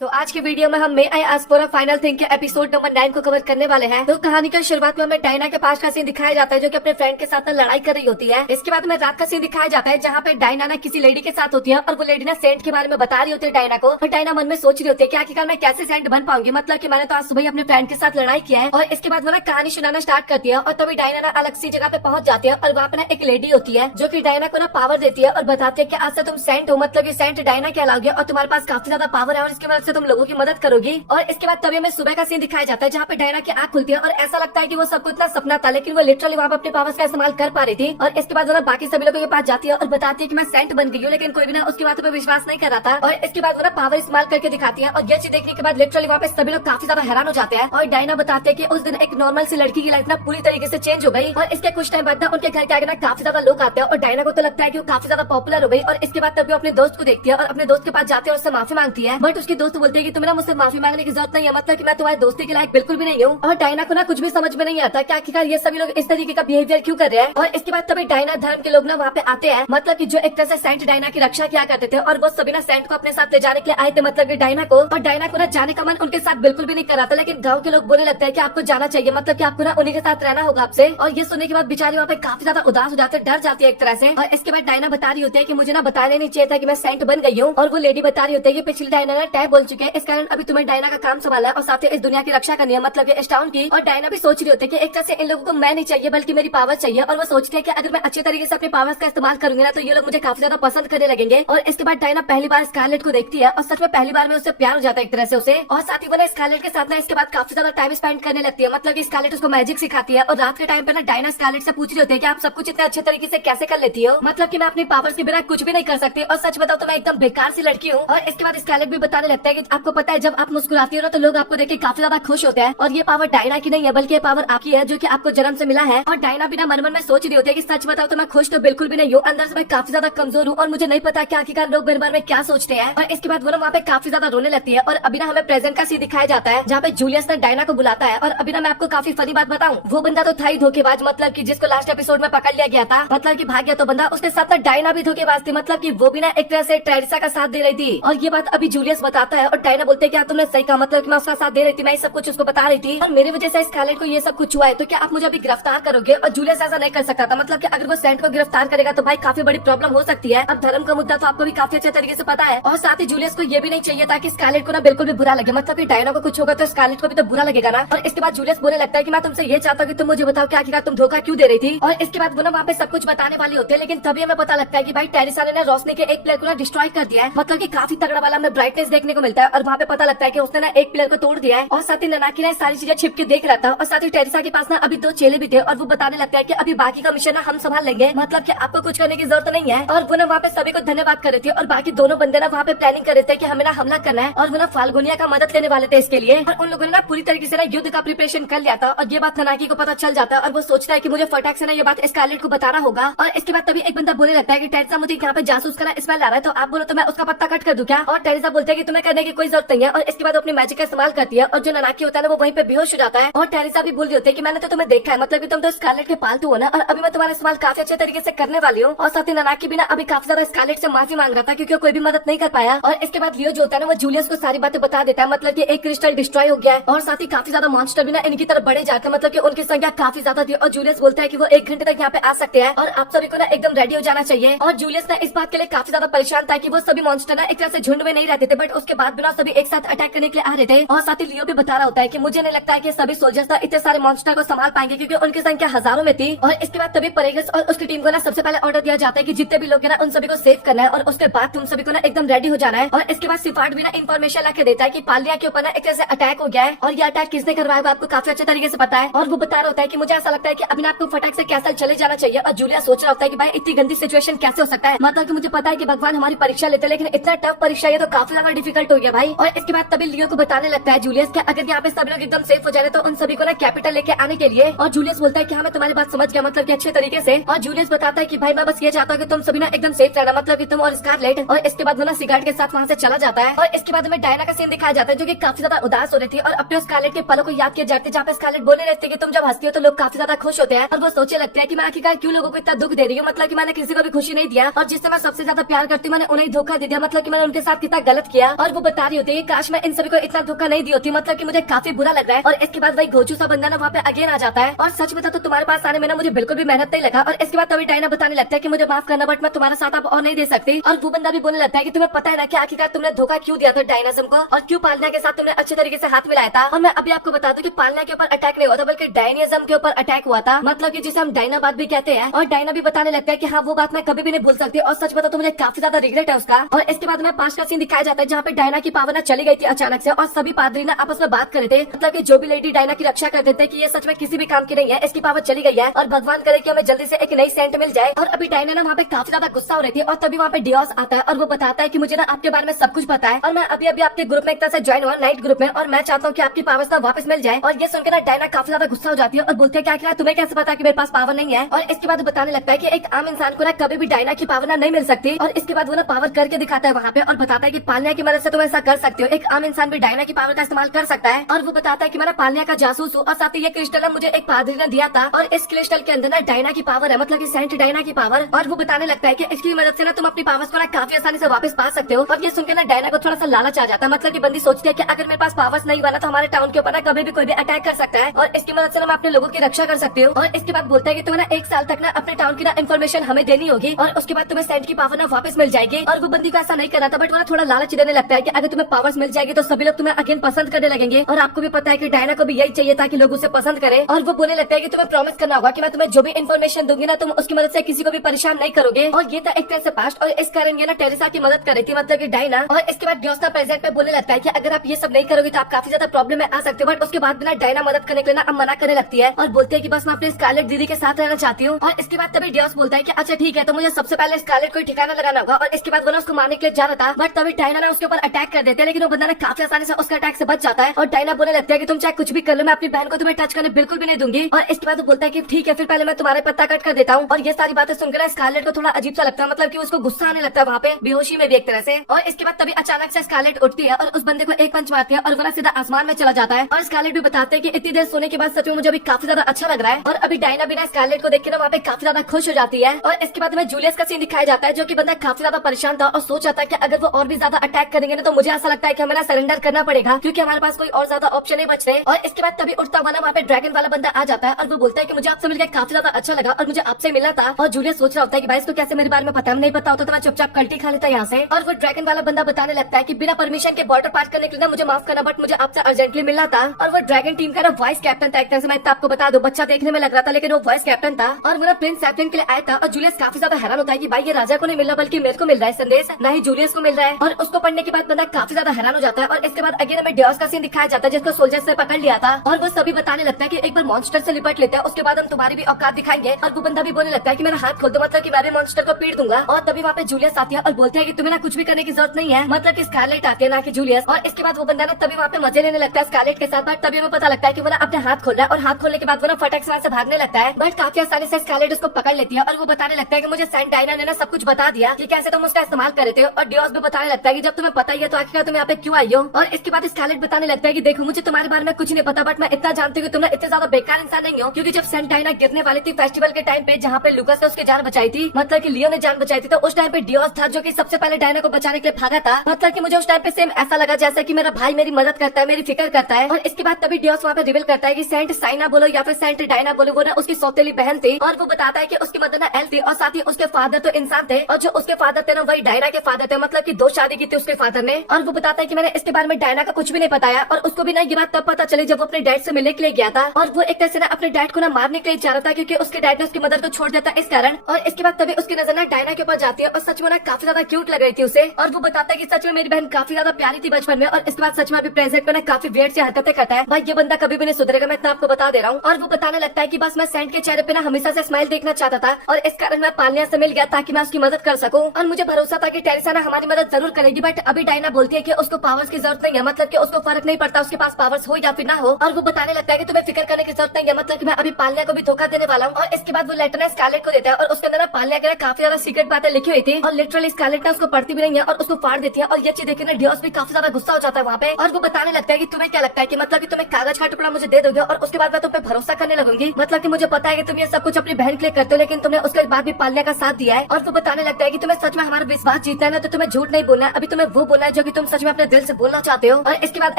तो आज की वीडियो में हम मे I ask for a final thing के एपिसोड नंबर 9 को कवर करने वाले हैं। तो कहानी की शुरुआत में हमें डायना के पास का सीन दिखाया जाता है जो कि अपने फ्रेंड के साथ लड़ाई कर रही होती है। इसके बाद हमें रात का सीन दिखाया जाता है जहाँ पे डायना ना किसी लेडी के साथ होती है और वो लेडी ना सेंट के बारे में बता रही होती है डायना को। और डायना मन में सोच रही होती है कि आखिरकार मैं कैसे सेंट बन पाऊंगी, मतलब कि मैंने तो आज सुबह अपने फ्रेंड के साथ लड़ाई किया है। और इसके बाद वो ना कहानी सुनाना स्टार्ट करती है और तभी डायना ना अलग सी जगह पे पहुंच जाती है और वहाँ पे ना एक लेडी होती है जो कि डायना को ना पावर देती है और बताती है कि आज से तुम सेंट हो, मतलब कि सेंट डायना कहलाओगे और तुम्हारे पास काफी ज्यादा पावर है और इसकी मदद से तुम लोगों की मदद करोगी। और इसके बाद तभी हमें सुबह का सीन दिखाया जाता है जहाँ पे डायना की आंख खुलती है और ऐसा लगता है कि वो सब कुछ इतना सपना था, लेकिन वो लिटरली वहाँ पे अपने पावर्स का इस्तेमाल कर पा रही थी। और इसके बाद वो ना बाकी सभी लोगों के पास जाती है और बताती है कि मैं सेंट बन गई हूँ, लेकिन कोई भी ना उसकी बातों पर विश्वास नहीं कर रहा था। और इसके बाद वो ना पावर इस्तेमाल करके दिखाती है और ये चीज देखने के बाद लिटरली वहाँ पे सभी लोग काफी ज्यादा हैरान हो जाते हैं। और डायना बताते हैं कि उस दिन एक नॉर्मल सी लड़की की लाइफ ना पूरी तरीके से चेंज हो गई और इसके कुछ टाइम बाद ना उनके घर के आगे ना काफी ज्यादा लोग आते हैं और डायना को तो लगता है कि वो काफी ज्यादा पॉपुलर हो गई। और इसके बाद तभी अपने दोस्त को देखती है और अपने दोस्त के पास जाती है और उससे माफी मांगती है। बट उसकी दोस्त बोलती है कि तुम्हें ना मुझसे माफी मांगने की जरूरत नहीं है, मतलब कि मैं तुम्हारे दोस्ती के लायक बिल्कुल भी नहीं हूँ। और डायना को ना कुछ भी समझ में नहीं आता कि आखिरकार ये सभी लोग इस तरीके का बिहेवियर क्यों कर रहे हैं। और इसके बाद तभी डायना धर्म के लोग ना वहाँ पे आते हैं, मतलब कि जो एक तरह से सेंट डायना की रक्षा किया करते थे और वो सभी ना सेंट को अपने साथ ले जाने के लिए आए थे, मतलब कि डायना को। और डायना को ना जाने का मन उनके साथ बिल्कुल भी नहीं कर रहा था, लेकिन गाँव के लोग बोलने लगते हैं कि आपको जाना चाहिए, मतलब कि आपको ना उन्हीं के साथ रहना होगा आपसे। और ये सुनने के बाद बेचारी वहाँ पे काफी ज्यादा उदास हो जाते हैं, डर जाती है एक तरह से। और इसके बाद डायना बता रही होती है कि मुझे ना बताना नहीं चाहिए था कि मैं सेंट बन गई हूँ। और वो लेडी बता रही होती है कि पिछली डायना ना टैब बोल चुके हैं, इस कारण अभी तुम्हें डायना का काम संभाला है और साथ ही इस दुनिया की रक्षा करनी है, मतलब इस टाउन की। और डायना भी सोच रही होती है कि एक तरह से इन लोगों को मैं नहीं चाहिए बल्कि मेरी पावर चाहिए। और वो सोचती है कि अगर मैं अच्छे तरीके से अपने पावर्स का इस्तेमाल करूंगी ना तो ये लोग मुझे काफी ज्यादा पसंद करने लगेंगे। और इसके बाद डायना पहली बार स्कारलेट को देखती है और सच में पहली बार में उससे प्यार हो जाता है एक तरह से उसे। और साथ ही वो ना स्कारलेट के साथ ना इसके बाद काफी ज्यादा टाइम स्पेंड करने लगती है, मतलब कि स्कारलेट उसको मैजिक सिखाती है। और रात के टाइम पे ना डायना स्कारलेट से पूछ रही होती है कि आप सब कुछ इतने अच्छे तरीके से कैसे कर लेती हो, मतलब कि मैं अपनी पावर्स के बिना कुछ भी नहीं कर सकती और सच बताओ तो मैं एकदम बेकार सी लड़की हूँ। और इसके बाद स्कारलेट भी बताने लगता है कि आपको पता है जब आप मुस्कुराती हो ना तो लोग आपको देख के काफी ज्यादा खुश होते हैं और ये पावर डायना की नहीं है बल्कि ये पावर आपकी है जो कि आपको जन्म से मिला है। और डायना बिना मन मन में सोच रही होती है कि सच बताओ तो मैं खुश तो बिल्कुल भी नहीं हूँ, अंदर से मैं काफी ज्यादा कमजोर हूँ और मुझे नहीं पता कि आखिरकार लोग मेरे बारे में क्या सोचते हैं। और इसके बाद वो ना वहाँ पे काफी ज्यादा रोने लगती है। और अभी ना हमें प्रेजेंट का सीन दिखाया जाता है जहाँ पे जूलियस ने डायना को बुलाता है। और अभी ना मैं आपको काफी फनी बात बताऊं, वो बंदा तो था ही धोखेबाज, मतलब कि जिसको लास्ट एपिसोड में पकड़ लिया गया था, मतलब कि भाग गया तो बंदा, उसके साथ डायना भी धोखेबाज थी, मतलब कि वो भी ना एक तरह से ट्रेरिसा का साथ दे रही थी। और ये बात अभी जूलियस बताता है और डायना बोलते हैं कि तुमने सही कहा, मतलब कि मैं उसका साथ दे रही थी, मैं सब कुछ उसको बता रही थी और मेरी वजह से स्कारलेट को ये सब कुछ हुआ है, तो क्या आप मुझे अभी गिरफ्तार करोगे। और जूलियस ऐसा नहीं कर सकता था, मतलब कि अगर वो सेंट को गिरफ्तार करेगा तो भाई काफी बड़ी प्रॉब्लम हो सकती है। अब धर्म का मुद्दा तो आपको भी काफी अच्छे तरीके से पता है। और साथ ही जूलियस को ये भी नहीं चाहिए था कि स्कारलेट को ना बिल्कुल भी बुरा लगे, मतलब कि डायना को कुछ होगा तो स्कारलेट को भी तो बुरा लगेगा ना। और इसके बाद जूलियस बोलने लगता है कि मैं तुमसे ये चाहता हूँ कि तुम मुझे बताओ कि आखिरकार तुम धोखा क्यों दे रही थी। और इसके बाद वो ना वहाँ पे सब कुछ बताने वाली होती है, लेकिन तभी हमें पता लगता है कि भाई टेरिसा ने रोशनी के एक प्लेयर को ना डिस्ट्रॉय कर दिया है, मतलब कि काफी तगड़ा वाला हमें ब्राइटनेस देखने को मिलता है। और वहाँ पे पता लगता है कि उसने ना एक प्लेयर को तोड़ दिया है। और साथ ही ननाकी ने सारी चीजें छिप के देख रहा था। और साथ ही टेरिसा के पास ना अभी 2 चेले भी थे और वो बताने लगता है कि अभी बाकी का मिशन ना हम संभाल लेंगे, मतलब कि आपको कुछ करने की जरूरत नहीं है। और वो ना वहाँ पे सभी को धन्यवाद कर रहे थे और बाकी दोनों बंदे ना वहाँ पे प्लानिंग कर रहे थे कि हमें ना हमला करना है और वो ना फाल्गुनिया का मदद लेने वाले थे इसके लिए। और उन लोगों ने ना पूरी तरीके से ना युद्ध का प्रिपरेशन कर लिया था। और ये बात ननाकी को पता चल जाता है और वो सोचता है कि मुझे फटाक से ना ये बात स्कारलेट को बताना होगा। और इसके बाद तभी एक बंदा बोलने लगता है कि टेरिसा मुझे यहाँ पे जासूस का स्मेल आ रहा है, तो आप बोलो तो मैं उसका पत्ता कट कर दूं क्या। और टेरिसा बोलते हैं कि तुम्हें करने की कोई जरूरत नहीं है। और इसके बाद अपनी मैजिक का इस्तेमाल करती है और जो ननाकी होता है ना वो वहीं पे बेहोश हो जाता है। और टेरिसा भी बोल रही होती है कि मैंने तो तुम्हें देखा है, मतलब कि तुम तो स्कारलेट के पालतू हो ना, और अभी मैं तुम्हारा इस्तेमाल काफी अच्छे तरीके से करने वाली हूँ। और साथ ही ननाकी भी ना अभी काफी ज्यादा स्कारलेट से माफी मांग रहा था क्योंकि कोई भी मदद नहीं कर पाया। और इसके बाद लियो जो होता है ना वो जूलियस को सारी बातें बता देता है, मतलब कि एक क्रिस्टल डिस्ट्रॉय हो गया है और साथ ही काफी ज्यादा मॉन्स्टर भी ना इनकी तरफ बढ़े जाते हैं, मतलब कि उनकी संख्या काफी ज्यादा थी। और जूलियस बोलता है कि वो 1 घंटे तक यहाँ पे आ सकते हैं और आप सभी को ना एकदम रेडी हो जाना चाहिए। और जूलियस ना इस बात के लिए काफी ज्यादा परेशान था कि वो सभी मॉन्स्टर ना एक तरह से झुंड में नहीं रहते थे, बट उसके बाद भी ना सभी एक साथ अटैक करने के लिए आ रहे थे। और साथ ही लियो भी बता रहा होता है कि मुझे नहीं लगता है कि सभी सोल्जर्स ना इतने सारे मॉन्स्टर को संभाल पाएंगे क्योंकि उनकी संख्या हजारों में थी। और इसके बाद तभी परेगस और उसकी टीम को ना सबसे पहले ऑर्डर दिया जाता है कि जितने भी लोग हैं ना उन सभी को सेव करना है और उसके बाद तुम सभी को ना एकदम रेडी हो जाना है। और इसके बाद सिफाट भी ना इन्फॉर्मेशन ला के देता है कि पालिया के ऊपर ना एक तरह से अटैक हो गया है और ये अटैक किसने करवाया आपको काफी अच्छे तरीके से पता है। और वो बता रहा होता है कि मुझे ऐसा लगता है कि अभी आपको फटाक से कैसल चले जाना चाहिए। और जूलिया सोच रहा होता है कि भाई इतनी गंदी सिचुएशन कैसे हो सकता है, मतलब कि मुझे पता है कि भगवान हमारी परीक्षा लेते हैं लेकिन इतना टफ परीक्षा ये तो काफी ज्यादा डिफिकल्ट हो गया भाई। और इसके बाद तभी लियो को बताने लगता है जूलियस कि अगर यहाँ पे सभी लोग एकदम सेफ हो जाए तो उन सभी को ना कैपिटल लेके आने के लिए। और जूलियस बोलता है कि हाँ मैं तुम्हारी बात समझ गया, मतलब कि अच्छे तरीके से। और जूलियस बताता है कि भाई मैं बस ये चाहता हूँ कि तुम सभी ना एकदम सेफ रहना, मतलब कि तुम और स्कारलेट। और इसके बाद वो ना सिगारेट के साथ वहाँ से चला जाता है। और इसके बाद हमें डायना का सीन दिखाया जाता है जो कि काफी ज्यादा उदास हो रही थी और अपने स्कारलेट के पलों को याद किया जाते जहाँ पे स्कारलेट बोलने लगती है कि तुम जब हंसती हो तो लोग काफी ज्यादा खुश होते हैं। और वो सोचे लगते हैं कि मैं आखिरकार क्यों लोगों को इतना दुख दे रही हूँ, मतलब कि मैंने किसी को भी खुशी नहीं दिया और जिससे मैं सबसे ज्यादा प्यार करती हूँ मैंने उन्हें धोखा दे दिया, मतलब कि मैंने उनके साथ कितना गलत किया। और वो बता रही होती है काश मैं इन सभी को इतना धोखा नहीं दी होती, मतलब कि मुझे काफी बुरा लग रहा है। और इसके बाद वही घोचू सा बंदा ना वहाँ पे अगेन आ जाता है और सच बता तो तुम्हारे पास आने में ना मुझे बिल्कुल भी मेहनत नहीं लगा। और इसके बाद तभी डायना बताने लगता है कि मुझे माफ करना बट मैं तुम्हारा साथ अब और नहीं दे सकती। और वो बंदा भी बोलने लगता है कि तुम्हें पता है ना कि आखिरकार तुमने धोखा क्यों दिया था डायनासम को और क्यों पालना के साथ तुमने अच्छे तरीके से हाथ मिलाया था। और मैं अभी आपको बता दूं कि पालना के ऊपर अटैक नहीं हुआ था बल्कि डायनिज्म के ऊपर अटैक हुआ था, मतलब कि जिसे हम डायनाबाद भी कहते हैं। और डायना भी बताने लगता है कि हाँ वो बात मैं कभी भी नहीं भूल सकती और सच बता तो मुझे काफी ज्यादा रिग्रेट है उसका। और इसके बाद में पास का सीन दिखाया जाता है जहाँ पे डायना की पावर ना चली गई थी अचानक से और सभी पादरी ना आपस में बात कर रहे थे, मतलब कि जो भी लेडी डायना की रक्षा करते थे कि ये सच में किसी भी काम की नहीं है, इसकी पावर चली गई है और भगवान करे कि हमें जल्दी से एक नई सेंट मिल जाए। और अभी डायना ना वहाँ पे काफी ज्यादा गुस्सा हो रही थी और तभी वहाँ पे डियोस आता है और वो बताता है कि मुझे ना आपके बारे में सब कुछ पता है और मैं अभी अभी आपके ग्रुप में एक तरह से ज्वाइन हुआ नाइट ग्रुप में और मैं चाहता हूँ कि आपकी पावर्स ना वापस मिल जाए। और ये सुनकर ना डायना काफी ज्यादा गुस्सा हो जाती है और बोलते हैं क्या तुम्हें कैसे पता कि मेरे पास पावर नहीं है। और इसके बाद बताने लगता है कि एक आम इंसान को ना कभी भी डायना की पावर ना नहीं मिल सकती। और इसके बाद वो ना पावर करके दिखाता है वहाँ पे और बताता है कि पालनिया की मदद से तुम ऐसा कर सकते हो, एक आम इंसान भी डायना की पावर का इस्तेमाल कर सकता है। और वो बताता है कि मैं पालनिया का जासूस हूँ और साथ ही ये क्रिस्टल ना मुझे एक पादरी ने दिया था और इस क्रिस्टल के अंदर ना डायना की पावर है, मतलब की सेंट डायना की पावर। और वो बताने लगता है कि इसकी मदद से ना तुम अपनी पावर्स को ना काफी आसानी से वापस पा सकते हो। और ये सुनकर ना डायना को थोड़ा सा लालच आ जाता है, मतलब की बंदी सोचती है कि अगर मेरे पास पावर्स नहीं हुआ ना तो हमारे टाउन के ऊपर ना कभी भी कोई भी अटैक कर सकता है और इसकी मदद से मैं अपने लोगों की रक्षा कर सकती हूँ। और इसके बाद बोलता है कि तुम्हें ना 1 साल तक ना अपने टाउन की ना इन्फॉर्मेशन हमें देनी होगी और उसके बाद तुम्हें सेंट की पावर ना वापस मिल जाएगी। और वो बंदी को ऐसा नहीं करना था बट वो ना थोड़ा लालच देने लगता है कि अगर तुम्हें पावर्स मिल जाएगी तो सभी लोग तुम्हें अगेन पसंद करने लगेंगे। और आपको भी पता है कि डायना को भी यही चाहिए था कि लोग उसे पसंद करें। और वो बोलने लगता है कि तुम्हें प्रॉमिस करना होगा कि मैं तुम्हें जो भी इन्फॉर्मेशन दूंगी ना तुम उसकी मदद से किसी को भी परेशान नहीं करोगे। और ये था एक तरह से पास्ट और इस कारण ये ना टेरेसा की मदद कर रही थी, मतलब की डायना। और इसके बाद डियोस प्रेजेंट में बोलने लगता है कि अगर आप ये सब नहीं करोगे तो आप काफी ज्यादा प्रॉब्लम में आ सकते हो। बट उसके बाद बिना डायना मदद करने के लिए ना अब मना करने लगती है और बोलते हैं कि बस मैं अपने स्कारलेट दीदी के साथ रहना चाहती हूँ। और इसके बाद तभी डियोस बोलता है कि अच्छा ठीक है तो मुझे सबसे पहले स्कारलेट को ठिकाना लगाना होगा। और इसके बाद वो ना उसको मारने के लिए जा रहा था बट तभी डायना ना उसके ऊपर अटैक कर देते हैं, लेकिन वो बंदा ना काफी आसानी से उसका अटैक से बच जाता है। और डायना बोलने लगता है कि तुम चाहे कुछ भी कर लो मैं अपनी बहन को तुम्हें टच करने बिल्कुल भी नहीं दूंगी। और इसके बाद वो बोलता है कि ठीक है फिर पहले मैं तुम्हारे पत्ता कट कर देता हूँ। और ये सारी बातें सुनकर स्कारलेट को थोड़ा अजीब सा लगता है, मतलब कि उसको गुस्सा आने लगता है वहाँ पे बेहोशी में भी एक तरह से। और इसके बाद तभी अचानक से स्कारलेट उठती है और उस बंदे को एक पंच मारती है और वो ना सीधा आसमान में चला जाता है। और स्कारलेट भी बताते हैं कि इतनी देर सोने के बाद सच में मुझे अभी काफी ज्यादा अच्छा लग रहा है। और अभी डायना बिना स्कारलेट को देख के ना वहाँ पे काफी ज्यादा खुश हो जाती है। और इसके बाद में जूलियस का सीन दिखाया जाता है जो कि बंदा काफी ज्यादा परेशान था और सोच रहा था कि अगर वो और भी ज्यादा अटैक करेंगे ना तो मुझे ऐसा लगता है कि हमें ना सरेंडर करना पड़ेगा क्योंकि हमारे पास कोई और ज्यादा ऑप्शन नहीं बच रहे। और इसके बाद तभी उठता हुआ ना वहाँ पे ड्रैगन वाला बंदा आ जाता है और वो बोलता है कि मुझे आपसे मिलकर काफी ज्यादा अच्छा लगा और मुझे आपसे मिलना था। और जूलियस सोच रहा होता है कि भाई इसको कैसे मेरे बारे में पता नहीं पता होता तो मैं चुपचाप कल्टी खा लेता यहाँ से। और वो ड्रैगन वाला बंदा बताने लगता है कि बिना परमिशन के बॉर्डर पार करने के लिए ना मुझे माफ करना बट मुझे आपसे अर्जेंटली मिलना था। और वो ड्रैगन टीम का ना वाइस कैप्टन था, एक तरह से मैं आपको बता दूं बच्चा देखने में लग रहा था लेकिन वो वाइस कैप्टन था। और वो ना प्रिंस कैप्टन के लिए आया था और जूलियस काफी ज्यादा हैरान होता है कि भाई ये राजा को नहीं मिल रहा बल्कि मेरे को मिल रहा है संदेश, ना ही जूलियस को मिल रहा है। और उसको पढ़ने के बाद बंदा काफी ज्यादा हैरान हो जाता है। और इसके बाद अगेन हमें डियोस का सीन दिखाया जाता है जिसको सोल्जर्स ने पकड़ लिया था और वो सभी बताने लगता है कि एक बार मॉन्स्टर से लिपट लेते हैं उसके बाद हम तुम्हारी भी औकात दिखाएंगे। और वो बंदा भी बोलने लगता है कि मेरा हाथ खोल दो, मतलब कि मैं भी मॉन्स्टर को पीट दूंगा। और तभी वहाँ पे जूलियस आती है और बोलते हैं कि तुम्हें ना कुछ भी करने की जरूरत नहीं है, मतलब कि स्कारलेट आती है ना कि जूलियस। और इसके बाद वो बंदा ना तभी वहाँ पे मजे लेने लगता है स्कारलेट के साथ। बट तभी हमें पता लगता है कि वो ना अपने हाथ खोल रहा है और हाथ खोलने के बाद वो ना फटक से वहाँ से भागने लगता है बट काफी आसानी से स्कारलेट उसको पकड़ लेती है। और वो बताने लगता है कि मुझे सेंट डायना ने ना सब कुछ बता दिया कि कैसे तुम उसका इस्तेमाल कर रहे थे। और डियोस भी बताने लगता है कि जब तुम्हें पता ही है तो आखिर तुम यहाँ पे क्यों आई हो। और इसके बाद स्कारलेट बताने लगता है कि देखो मुझे तुम्हारे बारे में कुछ नहीं पता बट मैं इतना जानती हूँ कि तुम ना इतने ज्यादा बेकार इंसान नहीं हो, क्योंकि जब सेंट डायना गिरने वाली थी फेस्टिवल के टाइम पे जहाँ पे लुकस ने उसकी जान बचाई थी, मतलब कि लियो ने जान बचाई थी, तो उस टाइम पे डियोस था जो कि सबसे पहले डायना को बचाने के लिए भागा था। मतलब कि मुझे उस टाइम पे सेम ऐसा लगा जैसा कि मेरा भाई मेरी मदद करता है, मेरी फिक्र करता है। और इसके बाद तभी डियोस वहाँ पे रिवील करता है कि सेंट साइना बोलो या फिर सेंट डायना बोलो वो ना उसकी सौतेली बहन थी। और वो बताता है कि उसकी मदर ना एल थी और साथ ही उसके फादर तो इंसान थे और जो उसके फादर थे ना वही डायना के फादर थे, मतलब कि 2 शादी की थी उसके फादर ने। और वो बताता है कि मैंने इसके बारे में डायना का कुछ भी नहीं बताया और उसको भी ना ये बात तब पता चली जब वो अपने डैड से मिलने के लिए गया था। और वो एक तरह से ना अपने डैड को ना मारने के लिए जा रहा था क्योंकि उसके डैड ने उसकी मदर को छोड़ दिया था इस कारण। और इसके बाद तभी उसकी नजर ना डायना के ऊपर जाती है और सच में ना काफी ज्यादा क्यूट लग रही थी उसे। और वो बताता है कि सच में मेरी बहन काफी ज्यादा प्यारी थी बचपन में। और इसके बाद सच में अभी प्रेजेंट में ना काफी वेट से हरकतें करता है। भाई ये बंदा कभी भी नहीं सुधरेगा, मैं इतना आपको बता दे रहा हूँ। और वो बताने लगता है कि बस मैं सेंट के चेहरे पे ना हमेशा से स्माइल देखना चाहता था और इस कारण मैं पालनिया से मिल गया ताकि मैं उसकी मदद कर सकूं। और मुझे भरोसा था कि टेरेसा ना हमारी मदद जरूर करेगी। बट अभी डायना बोलती है कि उसको पावर्स की जरूरत नहीं है, मतलब कि उसको फर्क नहीं पड़ता उसके पास पावर्स हो या फिर ना हो। और वो बताने लगता है कि तुम्हें फिक्र करने की जरूरत नहीं है, मतलब कि मैं अभी पालनिया को भी धोखा देने वाला हूँ। और इसके बाद वो लेटर ना स्कारलेट को देता है और उसके अंदर पालनिया के काफी ज्यादा सीक्रेट बातें लिखी हुई थी और लिटरली स्कारलेट ना उसको पढ़ती भी नहीं है और उसको फाड़ देती है। और ये चीज देखकर डियोस भी काफी ज्यादा गुस्सा हो जाता है वहाँ पे। और वो बताने लगता है कि तुम्हें क्या लगता है कि मतलब कि तुम्हें कागज का टुकड़ा मुझे दे दोगे और उसके बाद मैं तुम पे भरोसा करने लगूंगी, मतलब कि मुझे पता है कि तुम ये सब कुछ अपनी बहन के लिए करते हो लेकिन तुमने उसके बाद भी पालनिया का साथ दिया है। और वो बताने लगता है कि तुम्हें सच में हमारा विश्वास जीतना है ना तो तुम्हें झूठ नहीं बोलना है, अभी तुम्हें वो बोलना है जो कि तुम सच में अपने दिल से बोलना चाहते हो। और इसके बाद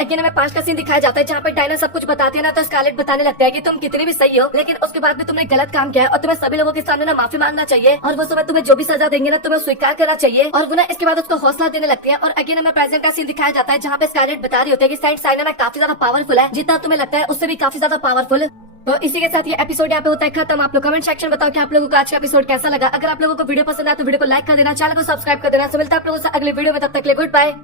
अगेन हमें 5 का सीन दिखाया जाता है जहाँ पे डायना सब कुछ बताती है ना, तो स्कारलेट बताने लगता है कि तुम कितनी भी सही हो, लेकिन उसके बाद भी तुमने गलत काम किया है और तुम्हें सभी लोगों के सामने ना माफी मांगना चाहिए, और वो सुबह तुम्हें जो भी सजा देंगे ना तुम्हें स्वीकार करना चाहिए। और वो ना इसके बाद उसको हौसला देने लगती है। और अगेन हमें प्रेजेंट का सीन दिखाया जाता है जहाँ पे स्कारलेट बता रही होती है कि साइड साइना ना काफी ज्यादा पावरफुल है, जितना तुम्हें लगता है उससे भी काफी ज्यादा पावरफुल। तो इसी के साथ ये एपिसोड यहाँ पे होता है खत्म। आप लोग कमेंट सेक्शन बताओ कि आप लोगों को आज का एपिसोड कैसा लगा। अगर आप लोगों को वीडियो पसंद आया तो वीडियो को लाइक कर देना, चैनल को सब्सक्राइब कर देना। तो मिलता है आप लोगों से अगले वीडियो में, तब तक के लिए गुड बाय।